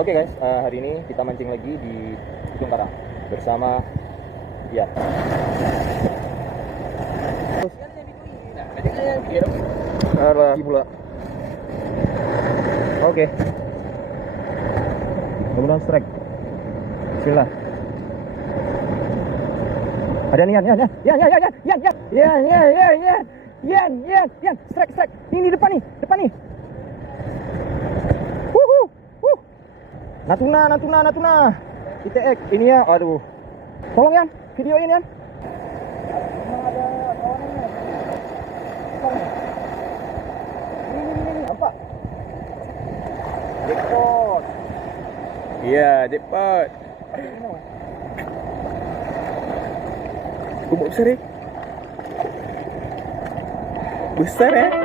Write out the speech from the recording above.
Oke guys, hari ini kita mancing lagi di Ujung Karang bersama ya. Alah, pula. Oke. Kemudian strike. Bismillah. Ada nih, ya, strike. Ini di depan nih. Natuna. ITX ini ya, aduh. Tolong ya, videoin ya. Ini apa? Jackpot. Iya, jackpot. Kubuk besar ya? Besar ya?